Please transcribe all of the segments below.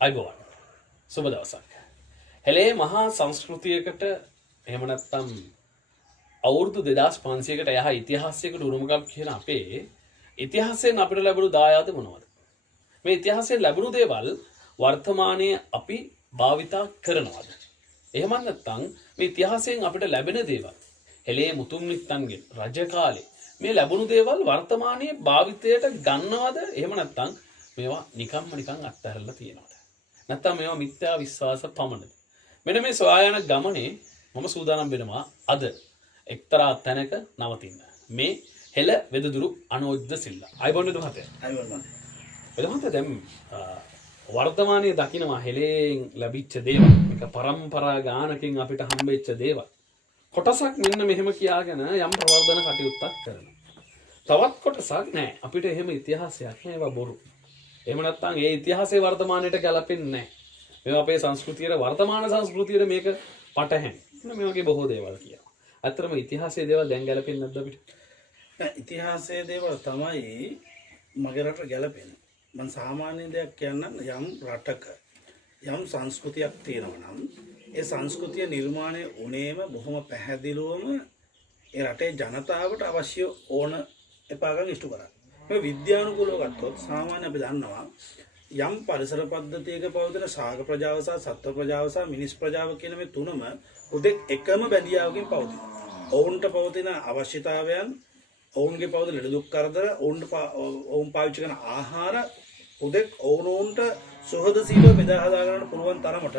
අයිබෝවන් සුබ දවසක්. හෙළේ මහා සංස්කෘතියකට එහෙම නැත්නම් අවුරුදු 2500කට යහ ඉතිහාසයකට උරුමකම් කියන අපේ ඉතිහාසයෙන් අපිට ලැබුණු දායාද මොනවද? මේ ඉතිහාසයෙන් ලැබුණු දේවල් වර්තමානයේ අපි භාවිතා කරනවද? එහෙම නැත්නම් මේ ඉතිහාසයෙන් අපිට ලැබෙන දේවල් හෙළේ මුතුන් මිත්තන්ගේ රජ කාලේ මේ ලැබුණු දේවල් වර්තමානයේ භාවිතයට ගන්නවද? එහෙම නැත්නම් මේවා නිකන් අත්හැරලා තියෙනවද? නැත්නම් මේවා මිත්‍යා විශ්වාස පමණද? මෙන්න මේ සොයා යන ගමනේ මම සූදානම් වෙනවා අද එක්තරා තැනක නවතින්න. මේ හෙළ වෙදදුරු අනෝජ්ද සිල්ලා. අයිබෝන් වෙද මහත්තයා. අයිබෝන්. වෙද මහත්තයා දැන් වර්තමානයේ දකින්නවා හෙළෙන් ලැබිච්ච දේවල්. මේක පරම්පරා ගානකින් අපිට හම්බෙච්ච දේවල්. කොටසක් මෙන්න මෙහෙම කියාගෙන යම් ප්‍රවර්ධන කටයුත්තක් කරනවා. තවත් කොටසක් නෑ. අපිට එහෙම ඉතිහාසයක් නෑ. ඒවා බොරු. එහෙම නැත්නම් ඒ ඉතිහාසයේ වර්තමානයට ගැලපෙන්නේ නැහැ. මේවා අපේ සංස්කෘතියේ වර්තමාන සංස්කෘතියේ මේක පටහැන්. මේ වගේ බොහෝ දේවල් කියනවා. අත්‍තරම ඉතිහාසයේ දේවල් දැන් ගැලපෙන්නේ නැද්ද අපිට? ඉතිහාසයේ දේවල් තමයි මගේ රට ගැලපෙන්නේ. මම සාමාන්‍ය දෙයක් කියන්නම් යම් රටක යම් සංස්කෘතියක් තියෙනවා නම් ඒ සංස්කෘතිය නිර්මාණය උනේම බොහොම පැහැදිලිවම ඒ රටේ ජනතාවට අවශ්‍ය ඕන එපාගම් ඉෂ්ට කරා. මේ විද්‍යානුකූලව ගත්තොත් සාමාන්‍ය අපි දන්නවා යම් පරිසර පද්ධතියක පවතින ශාක ප්‍රජාව සහ සත්ව ප්‍රජාව සහ මිනිස් ප්‍රජාව කියන මේ තුනම උදෙක් එකම බැඳියාවකින් පවතින. ඔවුන්ට පවතින අවශ්‍යතාවයන්, ඔවුන්ගේ පවතින ලෙඩ දුක් කරදර, ඔවුන් පාවිච්චි කරන ආහාර උදෙක් ඔවුන්ට සුහදශීලව බෙදා හදා ගන්න පුළුවන් තරමට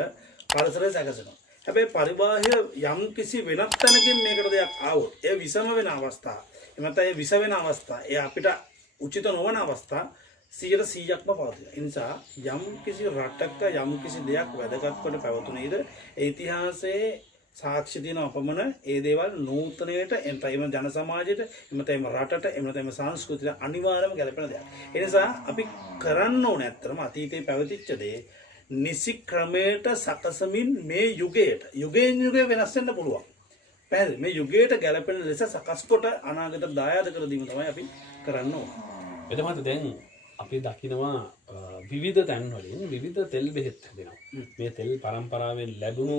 පරිසරය සැකසෙනවා. හැබැයි පරිබාහිර යම් කිසි වෙනත් තැනකින් මේකට දෙයක් ආවොත් ඒ විසම වෙන අවස්ථා, එමත් ඒ විස වෙන අවස්ථා, ඒ අපිට උචිත නොවන අවස්ථා 100%ක්ම පවතින. ඒ නිසා යම් කිසි රටක යම් කිසි දෙයක් වැදගත් කොට පැවතුනේද ඒ ඉතිහාසයේ සාක්ෂි තියෙන අපමණ ඒ දේවල් නූතනයට එම ජන සමාජයට එම රටට එම සංස්කෘතියට අනිවාර්යයෙන්ම ගැලපෙන දෙයක්. ඒ නිසා අපි කරන්න ඕනේ ඇත්තටම අතීතයේ පැවතිච්ච දේ නිසි ක්‍රමයට සකසමින් මේ යුගයෙන් යුගය වෙනස් වෙන්න පුළුවන්. පැහැදිලි. මේ යුගයට ගැලපෙන ලෙස සකස් කොට අනාගත දායාද කර දීම තමයි අපි කරන්න ඕනේ. එතකොට දැන් අපි දකිනවා විවිධ තැන් වලින් විවිධ තෙල් බෙහෙත් හැදෙනවා. මේ තෙල් පරම්පරාවෙන් ලැබුණු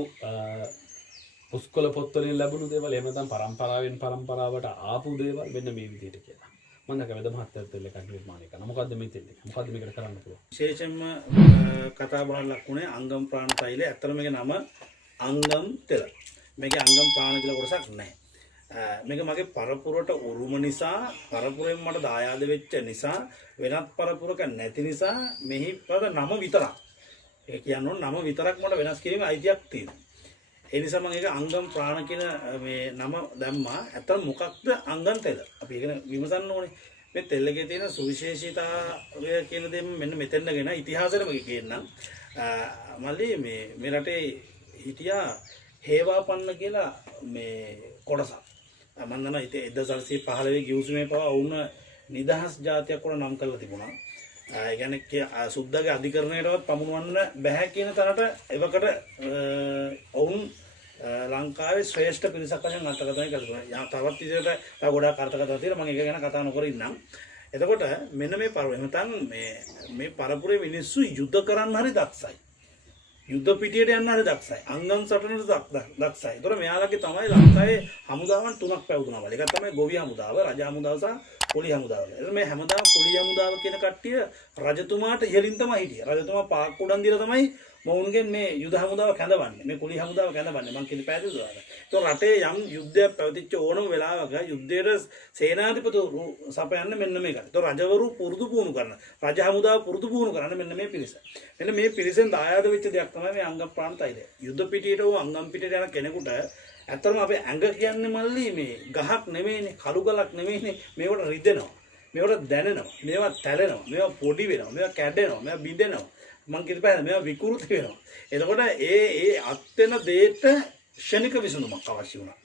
පුස්කොළ පොත් වලින් ලැබුණු දේවල් එහෙම නැත්නම් පරම්පරාවෙන් පරම්පරාවට ආපු දේවල් මෙන්න මේ විදිහට කියලා. මම දැක වෙද මහත්තයා තෙල් එකක් නිර්මාණය කරනවා. මොකද්ද මේ තෙල් එක? මොකද්ද මේකට කරන්න පුළුවන්? විශේෂයෙන්ම කතා බහක් ලකුණේ අංගම් ප්‍රාණ තෛලය. ඇත්තට මේකේ නම අංගම් තෙල. මේකේ අංගම් ප්‍රාණ කියලා කොටසක් නැහැ. මේක මගේ පරපුරට උරුම නිසා, පරපුරෙන් මට දායාද වෙච්ච නිසා, වෙනත් පරපුරක නැති නිසා මෙහි පද නම විතරක්. ඒ කියන්නේ නම විතරක් මට වෙනස් කිරීමේ අයිතියක් තියෙනවා. ඒ නිසා මම ඒක අංගම් ප්‍රාණ කියන මේ නම දැම්මා. ඇත්තට මොකක්ද අංගම් තෙල? අපි ඒක විමසන්න ඕනේ. මේ තෙල් එකේ තියෙන සුවිශේෂීතාවය කියන දේ මෙන්න මෙතනගෙන ඉතිහාසෙම කියන්නම්. මල්ලි මේ රටේ හිටියා හේවාපන්න කියලා මේ කොටසක්. මම දන්නවා 1915 ගිවිසුමේ පවා වුණ නිදහස් ජාතියක් වල නම් කරලා තිබුණා. ඒ කියන්නේ සුද්දාගේ අධිකරණයටවත් පමුණවන්න බෑ කියන තරට එවකට වුන් ලංකාවේ ශ්‍රේෂ්ඨ පිරිසක් වශයෙන් අර්ථකථනය කළා. තවත් විදිහට ගොඩාක් අර්ථකථන තියෙනවා. මම ඒක ගැන කතා නොකර ඉන්නම්. එතකොට මෙන්න මේ මේ පරපුරේ මිනිස්සු යුද්ධ කරන්න හරි දක්ෂයි. යුද්ධ පිටියට යන්න හරි දක්ෂයි. අංගම් සටනට දක්ෂයි. ඒතර මෙයාලගේ තමයි ලංකාවේ හමුදාවන් තුනක් පැවතුනා වල. එකක් තමයි ගොවි හමුදාව, රජ හමුදාව සහ පොලි හමුදාව. එතන මේ හැමදාම පොලි හමුදාව කියන කට්ටිය රජතුමාට ඉහළින් තමයි හිටියේ. රජතුමා පාක් උඩන් දීලා තමයි මොවුන්ගෙන් මේ යුද හමුදාව කැඳවන්නේ. මේ පොලි හමුදාව කැඳවන්නේ. මං කිව්වේ පැහැදිලිද ඔයාලට? ඒතකොට රටේ යම් යුද්ධයක් පැවතිච්ච ඕනම වෙලාවක යුද්ධයට සේනාධිපතිවරු සපයන්නේ මෙන්න මේකට. ඒතකොට රජවරු පුරුදු පුහුණු කරන, රජ හමුදාව පුරුදු පුහුණු කරන්නේ මෙන්න මේ පිරිස. මෙන්න මේ පිරිසෙන් දායාද වෙච්ච දෙයක් තමයි මේ අංගම් ප්‍රාණ තෛලය. යුද්ධ පිටියට හෝ අංගම් පිටියට යන කෙනෙකුට ඇත්තටම අපේ ඇඟ කියන්නේ මල්ලි මේ ගහක් නෙමෙයිනේ, කළු ගලක් නෙමෙයිනේ. මේවට රිදෙනවා. මේවට දැනෙනවා. මේවා තැලෙනවා. මේවා පොඩි වෙනවා. මේවා කැඩෙනවා. මේවා බිඳෙනවා. මං කිව්වා මේවා විකෘති වෙනවා. එතකොට ඒ අත් වෙන දෙයට ක්ෂණික විසඳුමක් අවශ්‍ය වුණා.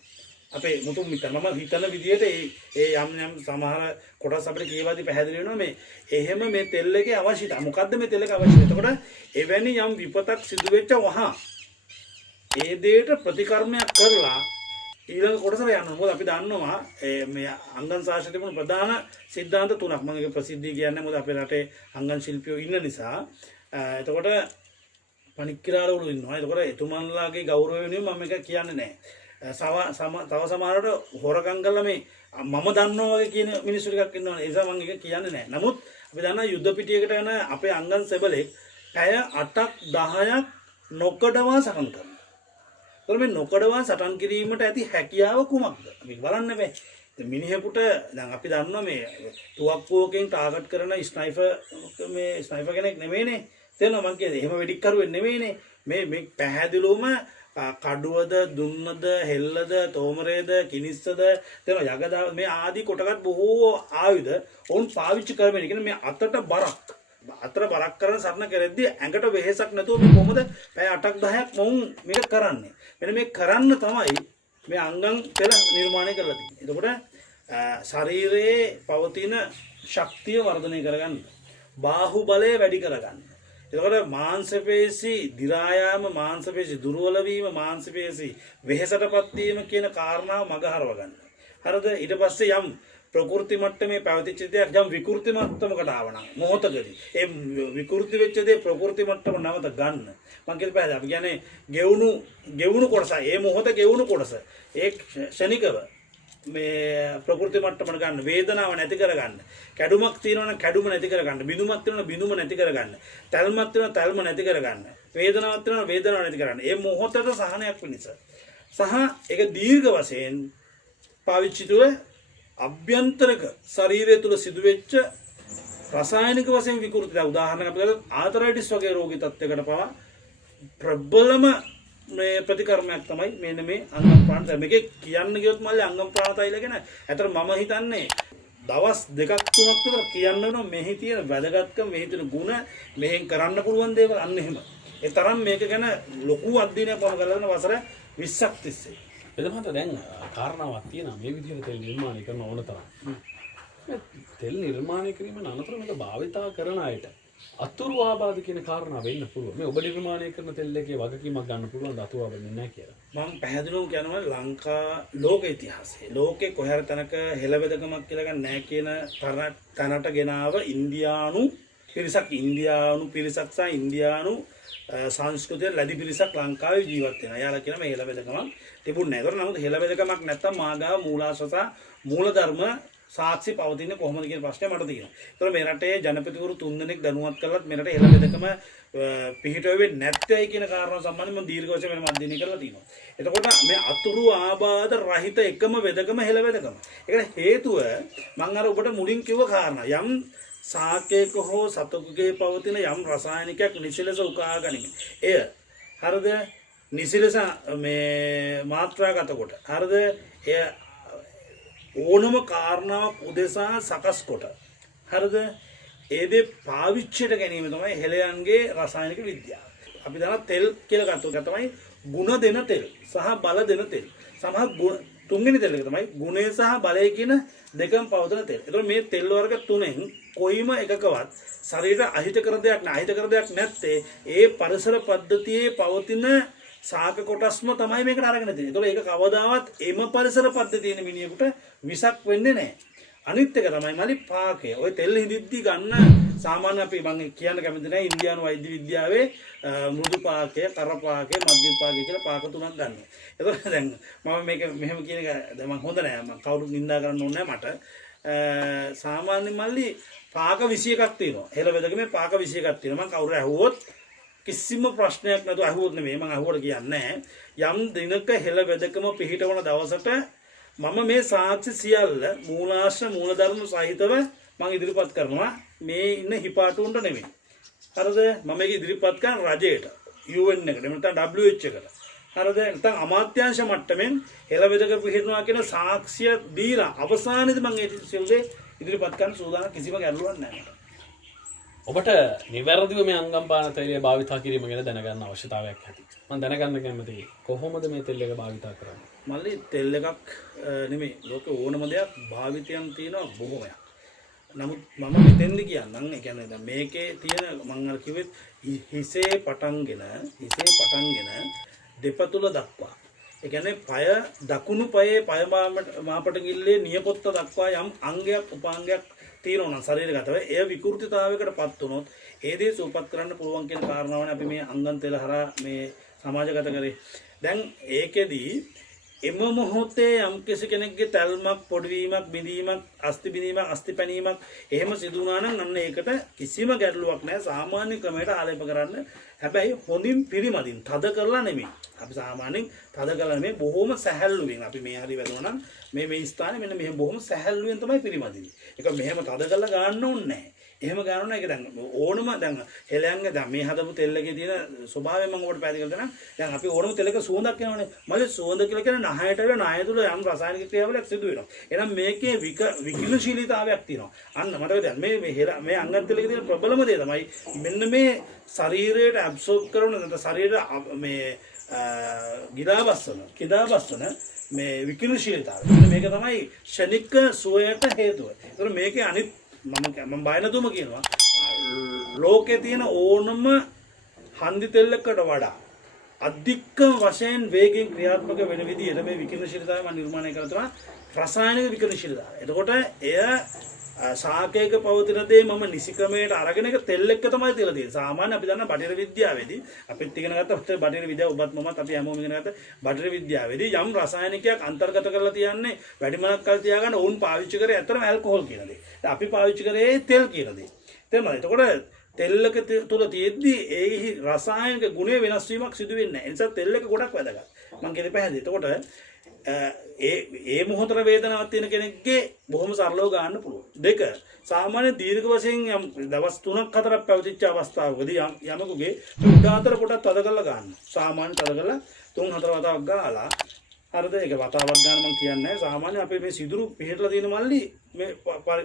අපේ මුතුන් මිත්තන් මම හිතන විදිහට ඒ යම් සමහර කොටස් අපිට කියවදී පැහැදිලි වෙනවා මේ එහෙම මේ තෙල් එකේ අවශ්‍යතාව. මොකද්ද මේ තෙල් එක අවශ්‍ය? එතකොට එවැනි යම් විපතක් සිදු වෙච්ච වහා ඒ දෙයට ප්‍රතිකර්මයක් කරලා ඊළඟ කොටසට යනවා. මොකද අපි දන්නවා මේ අංගන් ශාස්ත්‍රයේ තිබුණු ප්‍රධාන સિદ્ધාන්ත තුනක්. මම ඒක ප්‍රසිද්ධිය කියන්නේ මොකද අපේ රටේ අංගන් ශිල්පියෝ ඉන්න නිසා. එතකොට පණික්කිරාරවලු ඉන්නවා. ඒකෝර එතුමන්ලාගේ ගෞරවය වෙනුවෙන් මම එක කියන්නේ නැහැ. තව සමහරවට හොරකම් කළා මේ මම දන්නවා වගේ කියන මිනිස්සු ටිකක් ඉන්නවා. ඒ නිසා මම ඒක කියන්නේ නැහැ. නමුත් අපි දන්නා යුද්ධ පිටියකට යන අපේ අංගන් සෙබලෙක් පැය 8ක් 10ක් නොකඩවා සටන් කරනවා. ඒතර මේ නොකඩවා සටන් කිරීමට ඇති හැකියාව කුමක්ද? අපි බලන්න බෑ. මිනිහෙකුට දැන් අපි දන්නවා මේ තුවක්කුවකින් ටාගට් කරන ස්නයිපර් කෙනෙක් නෙමෙයිනේ. තේරෙනවද මං කියන්නේ? එහෙම වෙඩික්කරුවෙක් නෙමෙයිනේ. මේ පැහැදිලිවම කඩුවද දුන්නද හෙල්ලද තෝමරේද කිනිස්සද තේරෙනවද යගදා මේ ආදී කොටගත් බොහෝ ආයුධ ඔවුන් පාවිච්චි කරමින් කියන්නේ මේ අතට බරක් කරන සරණ කරද්දී ඇඟට වෙහෙසක් නැතුව මේ කොහොමද පැය 8ක් 10ක් මොවුන් මේක කරන්නේ. මෙන්න මේ කරන්න තමයි මේ අංගම් පෙළ නිර්මාණය කරලා තියෙන්නේ. එතකොට ශරීරයේ පවතින ශක්තිය වර්ධනය කරගන්න, බාහුව බලය වැඩි කරගන්න. එතකොට මාංශපේශි දි รา යාම, මාංශපේශි දුර්වල වීම, මාංශපේශි වෙහෙසටපත් වීම කියන කාරණාව මගහරව ගන්න. හරිද? ඊට පස්සේ යම් ප්‍රකෘති මට්ටමේ පැවතිච්ච දෙයක් යම් විකෘති මට්ටමකට ආවනම් මොහොතකදී ඒ විකෘති වෙච්ච දේ ප්‍රකෘති මට්ටම නැවත ගන්න. මම කියද බෑ අපි කියන්නේ ගෙවුණු කොටස, ඒ මොහොත ගෙවුණු කොටස ඒ ක්ෂණිකව මේ ප්‍රකෘති මට්ටමකට ගන්න, වේදනාව නැති කරගන්න. කැඩුමක් තියෙනවා නම් කැඩුම නැති කරගන්න, බිඳුමක් තියෙනවා නම් බිඳුම නැති කරගන්න, තල්මක් තියෙනවා තල්ම නැති කරගන්න, වේදනාවක් තියෙනවා වේදනාව නැති කරගන්න. ඒ මොහොතට සහනයක් වෙනස. සහ ඒක දීර්ඝ වශයෙන් පාවිච්චි තුළ අභ්‍යන්තරික ශරීරය තුළ සිදුවෙච්ච රසායනික වශයෙන් විකෘති. උදාහරණයක් අපි ගත්තොත් ආතරයිටිස් වගේ රෝගී තත්යකට පවා ප්‍රබලම මේ ප්‍රතිකර්මයක් තමයි මෙන්න මේ අංගම් ප්‍රාණ. මේකේ කියන්න ගියොත් මල්ලේ අංගම් ප්‍රාණ තෛල ගැන ඇතර මම හිතන්නේ දවස් 2ක් 3ක් විතර කියන්න වෙනවා. මෙහි තියෙන වැදගත්කම, මෙහි තියෙන ಗುಣ, මෙහෙන් කරන්න පුළුවන් දේවල් අන්න එහෙම. ඒ තරම් මේක ගැන ලොකු අධ්‍යයනයක් මම කරලා තියෙන වසර 20ක් තිස්සේ. එදමත දැන් කාරණාවක් තියෙනවා මේ විදිහට තෙල් නිර්මාණය කරන ඕන තරම්. තෙල් නිර්මාණය කිරීම අනතුරු මේක භාවිතා කරන අයට අතුරු ආබාධ කියන කාරණා වෙන්න පුළුවන්. මේ ඔබ නිර්මාණය කරන තෙල් එකේ වගකීමක් ගන්න පුළුවන් අතුරු ආබාධ නැහැ කියලා. මම පැහැදිලිවම කියනවා ලංකා ලෝක ඉතිහාසයේ ලෝකේ කොහේ තැනක හෙළවෙදකමක් කියලා ගන්න නැහැ කියන තැනට ගෙනාව ඉන්දියානු පිරිසක් සහ ඉන්දියානු සංස්කෘතිය ලැබි පිරිසක් ලංකාවේ ජීවත් වෙනවා. යාලා කියන මේ හෙළවෙදකමක් තිබුණේ නැහැ. නමුත් හෙළවෙදකමක් නැත්තම් මාගාව මූලාශ්‍රත මූලධර්ම සාක්ෂි පවතින්නේ කොහොමද කියන ප්‍රශ්නේ මට තියෙනවා. ඒතර මේ රටේ ජනපතිවරු 3 දෙනෙක් දැනුවත් කළත් මේ රටේ හෙළවෙදකම පිහිටුවෙන්නේ නැත්තේයි කියන කාරණාව සම්බන්ධව මම දීර්ඝ වශයෙන් වෙනම අධ්‍යයනය කරලා තියෙනවා. එතකොට මේ අතුරු ආබාධ රහිත එකම වෙදකම හෙළවෙදකම. ඒකට හේතුව මම අර ඔබට මුලින් කිව්ව කාරණා. යම් සාකේක හෝ සතකුගේ පවතින යම් රසායනිකයක් නිසිලස උකහා ගැනීම. එය හරිද? නිසිලස මේ මාත්‍රාගත කොට. හරිද? එය ඕනම කාරණාවක් උදෙසා සකස් කොට. හරිද? ඒ දේ පාවිච්චියට ගැනීම තමයි හෙළයන්ගේ රසායනික විද්‍යාව. අපි දන්නා තෙල් කියලා ගත්තොත් තමයි ಗುಣ දෙන තෙල් සහ බල දෙන තෙල්. සමහර තුන්වෙනි තෙල් එක තමයි ගුණය සහ බලය කියන දෙකම පවතන තෙල්. ඒතකොට මේ තෙල් වර්ග තුනෙන් කොයිම එකකවත් ශරීරයට අහිත කර දෙයක් නැහැ. අහිත කර දෙයක් නැත්තේ ඒ පරිසර පද්ධතියේ පවතින සාක කොටස්ම තමයි මේකට අරගෙන තියෙන්නේ. ඒතකොට ඒක කවදාවත් එම පරිසර පද්ධතියේ මිනිහෙකුට විසක් වෙන්නේ නැහැ. අනිත් එක තමයි මලි පාකය. ඔය තෙල් හිඳිද්දි ගන්න සාමාන්‍ය අපි මම කියන්න කැමති නැහැ ඉන්දියානු වෛද්‍ය විද්‍යාවේ මෘදු පාකය, කර පාකය, මධ්‍යම පාකය කියලා පාක තුනක් ගන්නවා. ඒතකොට දැන් මම මේක මෙහෙම කියන එක දැන් මම හොඳ නැහැ. මම කවුරුත් නිඳා කරන්න ඕනේ නැහැ මට. සාමාන්‍ය මල්ලි පාක 21ක් තියෙනවා. හෙළවෙදකමේ පාක 21ක් තියෙනවා. මම කවුරු ඇහුවොත් කිසිම ප්‍රශ්නයක් නැතුව ඇහුවොත් නෙමෙයි මම ඇහුවට කියන්නේ යම් දිනක හෙළවෙදකම පිහිටවන දවසට මම මේ සාක්ෂි සියල්ල මූලාශ්‍ර මූලධර්ම සහිතව මම ඉදිරිපත් කරනවා. මේ ඉන්න හිපාටුන්ට නෙමෙයි. හරිද? මම මේක ඉදිරිපත් කරන රජයට, UN එකට, නැත්නම් WHO එකට. හරිද? නැත්නම් අමාත්‍යාංශ මට්ටමින් හෙළවෙදක පිහිටනවා කියන සාක්ෂිය දීලා අවසානයේදී මම ඒ සියල්ල ඉදිරිපත් කරන්න සූදානම්. කිසිම ගැටලුවක් නැහැ. ඔබට නිවැරදිව මේ අංගම් පාන තෛලය භාවිතා කිරීම ගැන දැනගන්න අවශ්‍යතාවයක් ඇති. මම දැනගන්න කැමතියි කොහොමද මේ තෙල් එක භාවිතා කරන්නේ? මල්ලි තෙල් එකක් නෙමෙයි ලෝකේ ඕනම දෙයක් භාවිතයන් තියෙනවා බොහොමයක්. නමුත් මම මෙතෙන්ද කියන්නම් ඒ කියන්නේ දැන් මේකේ තියෙන මම අර කිව්වෙත් හිසේ පටන්ගෙන දෙපතුල දක්වා. ඒ කියන්නේ পায় දකුණු පායේ পায় මාපට ගිල්ලේ නියපොත්ත දක්වා යම් අංගයක් උපාංගයක් තියෙනවා නම් ශරීරගතව එය විකෘතිතාවයකටපත් වුණොත් ඒ දේ සූපත් කරන්න පුළුවන් කියන කාරණාවනේ අපි මේ අංගම් තෙල හරහා මේ සමාජගත කරේ. දැන් ඒකෙදී එම මොහොතේ යම් කෙනෙක්ගේ තල්මක් පොඩවීමක් බිඳීමක් අස්ති බිඳීමක් අස්ති පැනීමක් එහෙම සිදු වුණා නම් අන්න ඒකට කිසිම ගැටලුවක් නැහැ. සාමාන්‍ය ක්‍රමයට ආලේප කරන්න. හැබැයි හොඳින් පිරිමදින් තද කරලා නෙමෙයි. අපි සාමාන්‍යයෙන් තද කරලා නෙමෙයි බොහොම සැහැල්ලුවෙන් අපි මේ හරි වැදුණා නම් මේ ස්ථානේ මෙන්න මෙහෙම බොහොම සැහැල්ලුවෙන් තමයි පිරිමදින්නේ. ඒක මෙහෙම තද කරලා ගන්න ඕනේ නැහැ. එහෙම ගන්න එක දැන් ඕනම දැන් හෙලයන්ගේ දැන් මේ හදපු තෙල් එකේ තියෙන ස්වභාවය මම ඔබට පැහැදිලි කරලා දැන් අපි ඕනම තෙලක සුවඳක් එනවනේ. මලේ සුවඳ කියලා කියන්නේ නහයට වෙලා නාය තුල යම් රසායනික ක්‍රියාවලියක් සිදු වෙනවා. එහෙනම් මේකේ විකිරණශීලීතාවයක් තියෙනවා. අන්න මට දැන් මේ අංගම් තෙලකේ තියෙන ප්‍රබලම දේ තමයි මෙන්න මේ ශරීරයට ඇබ්සෝබ් කරන නැත්නම් ශරීරයට මේ කිදාබස්සන මේ විකිරණශීලීතාවය. මේක තමයි ෂණික සුවයට හේතුව. ඒතර මේකේ අනිත් මම බය නැතුවම කියනවා ලෝකේ තියෙන ඕනම හන්දි තෙල්ලකට වඩා අධික්කම වශයෙන් වේගයෙන් ක්‍රියාත්මක වෙන විදිහට මේ විකිරණශීලීතාවය මම නිර්මාණය කරලා තියෙනවා රසායනික විකිරණශීලීතාවය. එතකොට එය සාකයක පවතින දේ මම නිසික්‍රමයට අරගෙන එක තෙල් එක්ක තමයි තියලා තියෙන්නේ. සාමාන්‍ය අපි දන්න බටහිර විද්‍යාවේදී අපිත් ඉගෙන ගත්ත බටහිර විද්‍යාව ඔබත් මමත් අපි හැමෝම ඉගෙන ගත්ත බටහිර විද්‍යාවේදී යම් රසායනිකයක් අන්තර්ගත කරලා තියන්නේ වැඩිමනක් කල් තියාගන්න ඕන් පාවිච්චි කරේ ඇත්තටම ඇල්කොහොල් කියන දේ. අපි පාවිච්චි කරේ තෙල් කියන දේ. තේරුණාද? එතකොට තෙල්ලක තුල තියෙද්දී ඒ රසායනික ගුණය වෙනස් වීමක් සිදු වෙන්නේ නැහැ. ඒ නිසා තෙල් එක ගොඩක් වැදගත්. මම කියන්නේ පැහැදිලි. එතකොට ඒ මොහොතේ වේදනාවක් තියෙන කෙනෙක්ගේ බොහොම සරලව ගන්න පුළුවන්. දෙක සාමාන්‍ය දීර්ඝ වශයෙන් යම් දවස් 3ක් 4ක් පැවතිච්ච අවස්ථාවකදී යමකුගේ උඩාතර පොටක් තද කරලා ගන්න. සාමාන්‍ය තද කරලා 3-4 වතාවක් ගාලා හරිද? ඒක වතාවක් ගන්න මම කියන්නේ නැහැ. සාමාන්‍ය අපේ මේ සිදුරු පිටලා තියෙන මල්ලි මේ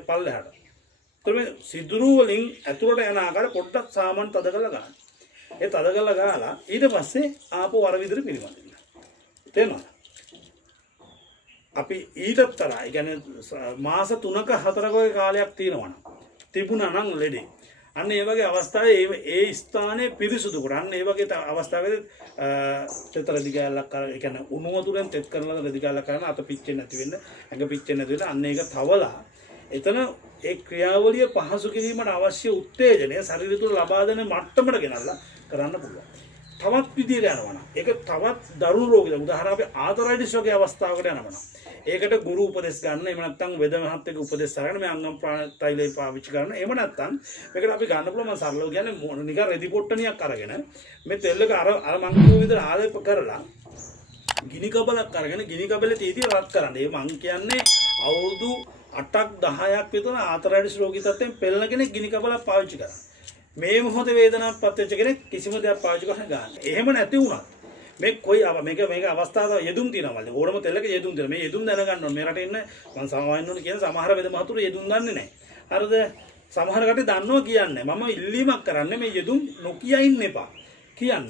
පල්ලෙහාට. ඒතර මේ සිදුරු වලින් ඇතුළට යන ආකාරය පොඩ්ඩක් සාමාන්‍ය තද කරලා ගන්න. ඒ තද කරලා ගාලා ඊට පස්සේ ආපහු වර විදිහට පිළිමදින්න. තේරුණාද? අපි ඊටත් තරහ ඒ කියන්නේ මාස 3ක 4ක වගේ කාලයක් තියෙනවා තිබුණා නම් ලෙඩේ. අන්න ඒ වගේ අවස්ථාවේ ඒ ස්ථානයේ පිරිසුදු කරන්න. ඒ වගේ අවස්ථාවකදී තෙත රෙදි ගාලක් කර ඒ කියන්නේ උණු වතුරෙන් තෙත් කරලා රෙදි ගාලක් කරන අත පිච්චෙන්නේ නැති වෙන්න, ඇඟ පිච්චෙන්නේ නැති වෙන්න අන්න ඒක තවලා එතන ඒ ක්‍රියාවලිය පහසු කිරීමට අවශ්‍ය උත්තේජනය ශරීරය තුළ ලබා දෙන මට්ටමට ගෙනල්ලා කරන්න පුළුවන්. තවත් විදිහට යනවා නම් ඒක තවත් දරුණු රෝගයක්. උදාහරණයක් අපි ආතරයිටිස් වගේ අවස්ථාවකට යනවා නම් ඒකට ගුරු උපදෙස් ගන්න. එහෙම නැත්නම් වෙද මහත්කගේ උපදෙස් අරගෙන මේ අංගම් ප්‍රාණ තෛලය පාවිච්චි කරන. එහෙම නැත්නම් මේකට අපි ගන්න පුළුවන් මම සරලව කියන්නේ නිකන් රෙදි පොට්ටනියක් අරගෙන මේ තෙල් එක අර මං කියපු විදිහට ආලේප කරලා ගිනි කබලක් අරගෙන ගිනි කබලේ තීතිය රත් කරන්න. ඒ මං කියන්නේ අවුරුදු 8ක් 10ක් විතර ආතරයිටිස් රෝගී තත්ත්වයෙන් පෙළෙන කෙනෙක් ගිනි කබලක් පාවිච්චි කරා. මේ මොහොතේ වේදනාවක් පත් වෙච්ච කෙනෙක් කිසිම දෙයක් පාවිච්චි කරන්න ගන්න. එහෙම නැති වුණා. මේක අවස්ථාවක යෙදුම් තියෙනවා. ඕනම තෙල්ලක යෙදුම් තියෙනවා. මේ යෙදුම් දැනගන්න ඕනේ. මේ රටේ ඉන්න මම සාමාන්‍යයෙන් උනේ කියන සමහර වෙද මහතුරු යෙදුම් දන්නේ නැහැ. හරිද? සමහර කටේ දන්නවා කියන්නේ. මම ඉල්ලීමක් කරන්නේ මේ යෙදුම් නොකිය ඉන්න එපා. කියන්න.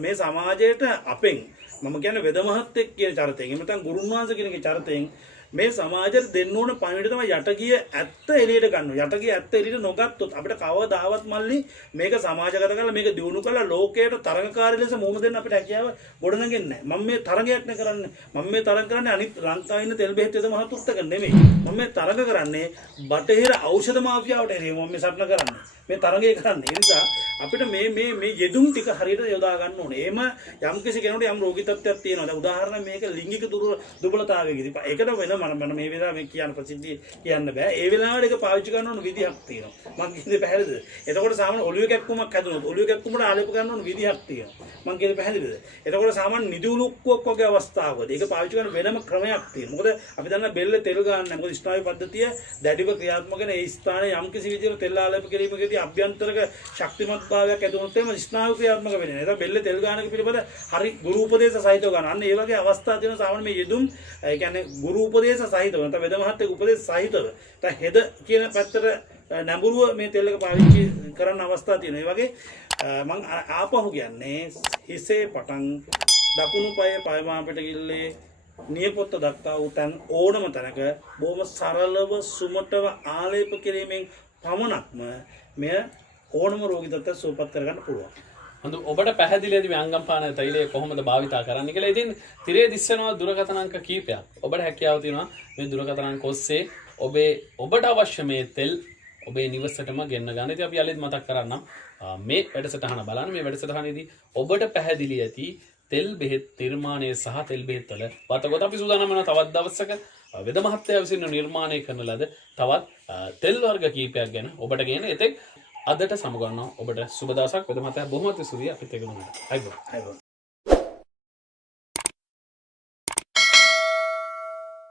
මේ සමාජයට අපෙන් මම කියන්නේ වෙද මහත්තයෙක් කියන චරිතයෙන් එහෙම නැත්නම් ගුරුන් වහන්සේ කෙනෙක්ගේ චරිතයෙන් මේ සමාජයට දෙන්න ඕන පණිවිඩය තමයි යටගිය ඇත්ත එළියට ගන්නවා. යටගිය ඇත්ත එළියට නොගත්තොත් අපිට කවදාවත් මල්ලි මේක සමාජගත කරලා මේක දියුණු කරලා ලෝකයට තරඟකාරී ලෙස මුහුණ දෙන්න අපිට හැකියාව ගොඩනගෙන්නේ නැහැ. මම මේ තරඟයක් නේ කරන්නේ. මම මේ තරඟ කරන්නේ අනිත් ලංකාවේ ඉන්න තෙල් බෙහෙත් වේද මහතුරුත් එක නෙමෙයි. මම මේ තරඟ කරන්නේ බටහිර ඖෂධ මාෆියාවට එරෙහිව මම මේ සටන කරන්නේ. මේ තරඟය කරන්නේ. ඒ නිසා අපිට මේ යෙදුම් ටික හරියට යොදා ගන්න ඕනේ. එහෙම යම් කිසි කෙනෙකුට යම් රෝගී තත්ත්වයක් තියෙනවා. දැන් උදාහරණ මේක ලිංගික දුබලතාවයකදී. ඒකට වෙන මම මේ වෙලාව මේ කියන්න ප්‍රසිද්ධිය කියන්න බෑ. ඒ වෙලාවට ඒක පාවිච්චි කරන්න ඕන විදිහක් තියෙනවා. මම කියන්නේ පැහැදිලිද? එතකොට සාමාන්‍ය ඔළුවේ කැක්කුමක් හැදුනොත් ඔළුවේ කැක්කුමට ආලේප කරන්න ඕන විදිහක් තියෙනවා. මම කියන්නේ පැහැදිලිද? එතකොට සාමාන්‍ය නිදුලුක්කුවක් වගේ අවස්ථාවකදී ඒක පාවිච්චි කරන වෙනම ක්‍රමයක් තියෙනවා. මොකද අපි දන්නා බෙල්ල තෙල් ගන්න නැහැ. මොකද ස්නායු පද්ධතිය දැඩිව ක්‍රියාත්මක වෙන ඒ ස්ථානයේ යම් කිසි විදිහකට තෙල් ආලේප කිරීමකදී අභ්‍යන්තරික ශක්තිමත් භාවයක් ඇති වුණොත් එම ස්නායු ක්‍රියාත්මක වෙන්නේ නැහැ. ඒක බෙල්ල තෙල් ගන්නක පිළිබඳ හරි ගුරු උපදේශ සහිතව ගන්න. අන්න ඒ වගේ අවස්ථා තියෙන සාමාන්‍ය මේ යෙදුම් ඒ කියන්නේ ගුරු උපදේශ සහිතව නැත්නම් වෙද මහත්තයෙක් උපදේශ සහිතව නැත්නම් හෙද කියන පැත්තට නැඹුරුව මේ තෙල් එක පාවිච්චි කරන්න අවස්ථා තියෙනවා. ඒ වගේ මම ආපහු කියන්නේ හිසේ පටන් දකුණු පායේ පයමාපිට කිල්ලේ නියපොත්ත දක්වා උතන් ඕනම තැනක බොහොම සරලව සුමටව ආලේප කිරීමෙන් පමණක්ම මෙය ඕනම රෝගී තත්ත්වයක් සුවපත් කරගන්න පුළුවන්. හොඳ ඔබට පැහැදිලිද මේ අංගම් පාන තෛලය කොහොමද භාවිතා කරන්න කියලා. ඉතින් තිරේ දිස්සනවා දුරකථන අංක කීපයක්. ඔබට හැකියාව තියෙනවා මේ දුරකථන අංක ඔස්සේ ඔබට අවශ්‍ය මේ තෙල් ඔබේ නිවසටම ගෙන්න ගන්න. ඉතින් අපි යාළුවෝ මතක් කරන්නම් මේ වැඩසටහන බලන්න. මේ වැඩසටහනේදී ඔබට පැහැදිලි ඇති තෙල් බෙහෙත් නිර්මාණය සහ තෙල් බෙහෙත් වල වතගොත අපි සූදානම් වෙනවා තවත් දවසක වෙද මහත්තයා විසින් නිර්මාණය කරන ලද තවත් තෙල් වර්ග කීපයක් ගැන ඔබට කියන එතෙක් අදට සමුගන්නවා. ඔබට සුබ දවසක්. වෙද මහත්තයා බොහොමත් ස්තුතියි අපිත් එක්ක වුණාට. අයිබෝන්.